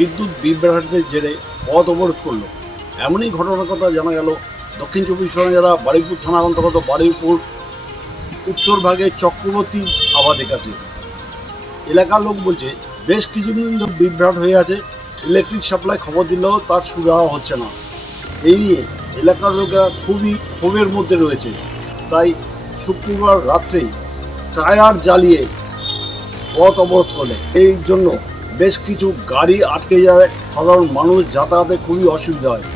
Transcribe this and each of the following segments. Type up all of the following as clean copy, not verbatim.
বিদ্যুৎ বিভ্রাটের জেরে পথ অবরোধ করল। এমনই ঘটনার কথা জানা গেল দক্ষিণ চব্বিশ পরগনা জেলা বারুইপুর থানার অন্তর্গত বারুইপুর উত্তর ভাগে চক্রবর্তী আবাদের কাছে। এলাকার লোক বলছে বেশ কিছুদিন ধরে বিভ্রাট হয়ে আছে, ইলেকট্রিক সাপ্লাই খবর দিলেও তার সুরাহা হচ্ছে না। এই নিয়ে এলাকার লোকেরা খুবই ক্ষোভের মধ্যে রয়েছে। তাই শুক্রবার রাত্রেই টায়ার জ্বালিয়ে পথ অবরোধ করে। এই জন্য বেশ কিছু গাড়ি আটকে যায়, সাধারণ মানুষ যাতায়াতে খুবই অসুবিধা হয়।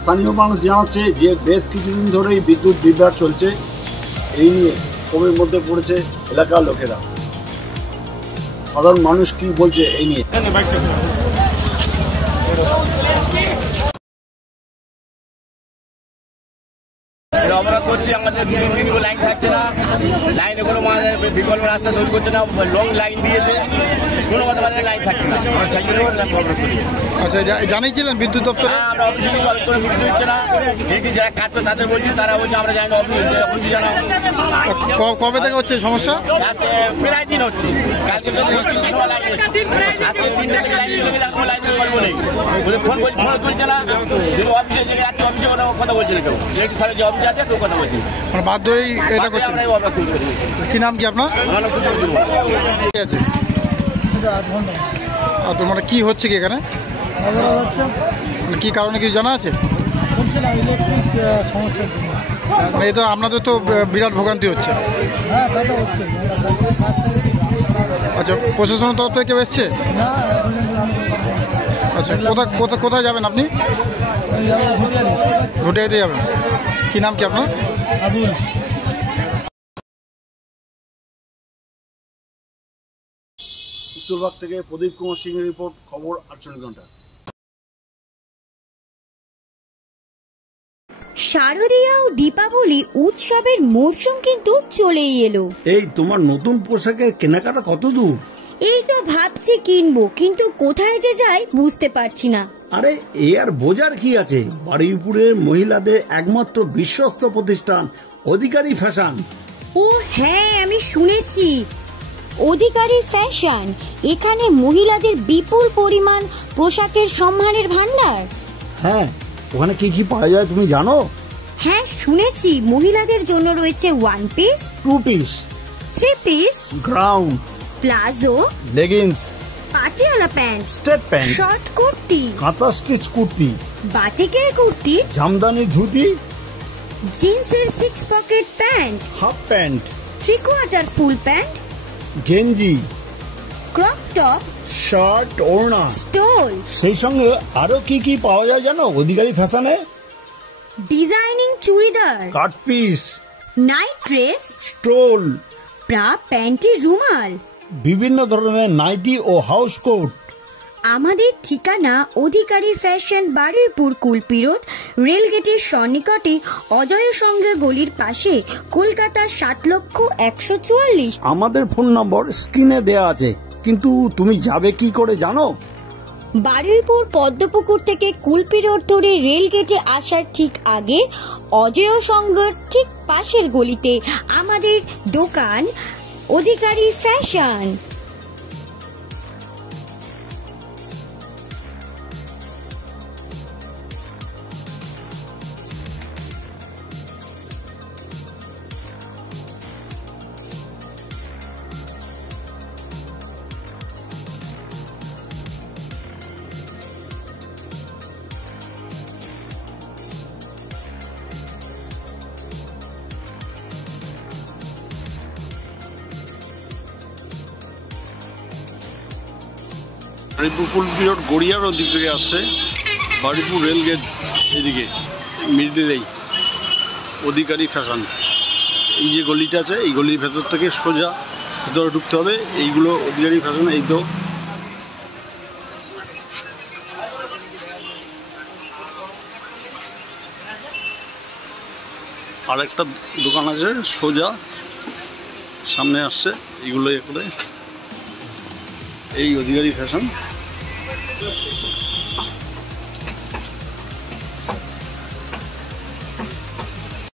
স্থানীয় মানুষ জানাচ্ছে যে বেশ কিছুদিন ধরেই বিদ্যুৎ বিভ্রাট চলছে। এই নিয়ে ক্ষোভের মধ্যে পড়েছে এলাকার লোকেরা। সাধারণ মানুষ কি বলছে এই নিয়ে? অবরোধ করছি, আমাদের লাইন থাকছে না, লাইনে কোনো বিকল্প রাস্তা তৈরি করছে না, লং লাইন দিয়েছে, কোনো মতো লাইন থাকছে না, সেই জন্য অবরোধ করি। আচ্ছা, জানিয়েছিলেন বিদ্যুৎ দপ্তরে? আমরা অফিসে করে বিদ্যুৎ দিচ্ছে না, দেখি যারা কাজ করে তাদের বলছি, তারা বলছে আমরা যাই না অফিসে জানাও। কবে থেকে হচ্ছে সমস্যা? প্রায় দিন হচ্ছে, কালকে লাইন এসছে, আজকে 3টে থেকে লাইন করবো নেই, ফোন করছি, ফোন তুলছে না, যদি অফিসে যাচ্ছে অফিসে কোনো কথা বলছে না কেউ, দেখি তাহলে যে অফিসে আছে কেউ কথা বলছি, বাধ্য হয়ে এটা করছে। কি নাম কি আপনার? আছে মানে কি হচ্ছে কি এখানে, মানে কি কারণে কিছু জানা আছে? মানে এটা আপনাদের তো বিরাট ভোগান্তি হচ্ছে। আচ্ছা, প্রশাসনের তরফ থেকে কেউ এসছে? আচ্ছা, কোথায় যাবেন আপনি? ঘুটিয়াতে যাবেন। কি নাম কি আপনার? উত্তরভাগ থেকে প্রদীপ কুমার সিং এর রিপোর্ট, খবর 48 ঘন্টা। শারদীয়া ও দীপাবলি উৎসবের মরশুম কিন্তু চলেই এলো। এই তোমার নতুন পোশাকের কেনাকাটা কত দূর? এই তো ভাবছি কিনবো, কিন্তু কোথায় যে যাই বুঝতে পারছি না। আরে এ আর বোঝার কি আছে, বারুইপুরের মহিলাদের একমাত্র বিশ্বস্ত প্রতিষ্ঠান অধিকারী ফ্যাশন। ও হ্যাঁ, আমি শুনেছি অধিকারী ফ্যাশন। এখানে মহিলাদের বিপুল পরিমাণ পোশাকের সম্মানের ভান্ডার। হ্যাঁ, ওখানে কি কি পাওয়া যায় তুমি জানো? হ্যাঁ শুনেছি, মহিলাদের জন্য রয়েছে 1 piece, 2 piece, 3 piece, ground, palazzo, leggings, Patiala pant, step pant, short kurti, কাঁথা স্টিচ কুর্তি, বাটিকের কুর্তি, জামদানি ধুতি, জিন্সের 6 pocket pant, half pant, 3/4 full pant, গেঞ্জি, ক্রপ টপ, শার্ট, ওড়না, স্টোল। সেই সঙ্গে আরো কি কি পাওয়া যায় জানো অধিকারী ফ্যাশনে? Designing churidar, cut piece, night dress, stole, bra, panty, রুমাল, বিভিন্ন ধরনের নাইটি ও হাউস কোট। আমাদের ঠিকানা অধিকারী ফ্যাশন, বারুইপুর কুলপি রোড, রেলগেটের সন্নিকটে, অজয় সঙ্গে গলির পাশে, কলকাতা 7,144,000। আমাদের ফোন নম্বর স্ক্রিনে দেয়া আছে, কিন্তু তুমি যাবে কি করে জানো? বারুইপুর পদ্মপুকুর থেকে কুলপি রোড ধরে রেলগেটে আসার ঠিক আগে, অজয় সঙ্গের ঠিক পাশের গলিতে আমাদের দোকান অধিকারী ফ্যাশন। বারুইপুর কুলপি রোড গড়িয়ার ওদিক থেকে আসছে, বারুইপুর রেলগেট এদিকে মিডিলেই অধিকারী ফ্যাশন। এই যে গলিটা আছে, এই গলির ভেতর থেকে সোজা ভেতরে ঢুকতে হবে। এইগুলো অধিকারী ফ্যাশন। এই তো আর একটা দোকান আছে সোজা সামনে আসছে, এইগুলো করে এই অধিকারী ফ্যাশন।